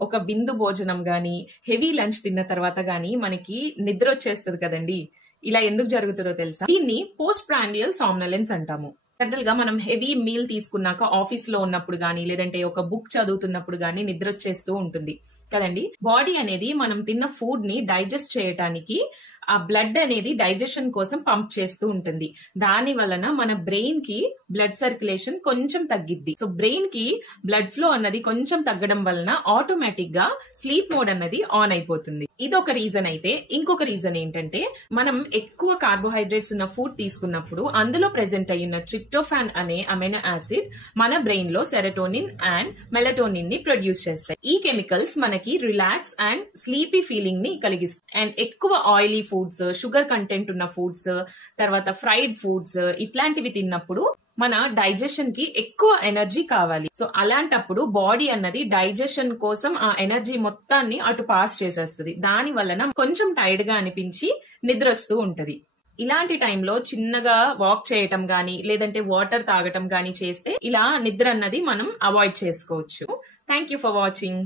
ఒక విందు భోజనం గాని, హెవీ లంచ్ తిన్న తర్వాత గాని మనకి నిద్ర వచ్చేస్తది కదండీ! ఇలా ఎందుకు జరుగుతుందో తెలుసా? దీన్ని పోస్ట్ ప్రాండియల్ సామ్నలెన్స్ అంటాము. జనరల్ గా మనం హెవీ మీల్ తీసుకున్నాక ఆఫీస్ లో ఉన్నప్పుడు గానీ, లేదంటే ఒక బుక్ చదువుతున్నప్పుడు గానీ నిద్ర వచ్చేస్తూ ఉంటుంది కదండి. బాడీ అనేది మనం తిన్న ఫుడ్ ని డైజెస్ట్ చేయటానికి ఆ బ్లడ్ అనేది డైజెషన్ కోసం పంప్ చేస్తూ ఉంటుంది. దాని వలన మన బ్రెయిన్ కి బ్లడ్ సర్క్యులేషన్ కొంచెం తగ్గిద్ది. సో బ్రెయిన్ కి బ్లడ్ ఫ్లో అన్నది కొంచెం తగ్గడం వలన ఆటోమేటిక్ గా స్లీప్ మోడ్ అన్నది ఆన్ అయిపోతుంది. ఇదొక రీజన్ అయితే, ఇంకొక రీజన్ ఏంటంటే మనం ఎక్కువ కార్బోహైడ్రేట్స్ ఉన్న ఫుడ్ తీసుకున్నప్పుడు అందులో ప్రెసెంట్ అయిన ట్రిప్టోఫాన్ అనే అమైనో యాసిడ్ మన బ్రెయిన్ లో సెరటోనిన్ అండ్ మెలటోనిన్ ని ప్రొడ్యూస్ చేస్తాయి. ఈ కెమికల్స్ మనకి రిలాక్స్ అండ్ స్లీపీ ఫీలింగ్ ని కలిగిస్తాయి. అండ్ ఎక్కువ ఆయిలీ ఫుడ్స్, షుగర్ కంటెంట్ ఉన్న ఫుడ్స్, తర్వాత ఫ్రైడ్ ఫుడ్స్ ఇట్లాంటివి తిన్నప్పుడు మన డైజెషన్ కి ఎక్కువ ఎనర్జీ కావాలి. సో అలాంటప్పుడు బాడీ అన్నది డైజెషన్ కోసం ఆ ఎనర్జీ మొత్తాన్ని అటు పాస్ చేసేస్తుంది. దాని వలన కొంచెం టైర్డ్ గా అనిపించి నిద్ర వస్తూ ఉంటది. ఇలాంటి టైంలో చిన్నగా వాక్ చేయటం గానీ, లేదంటే వాటర్ తాగటం గానీ చేస్తే ఇలా నిద్ర అన్నది మనం అవాయిడ్ చేసుకోవచ్చు. Thank you for watching.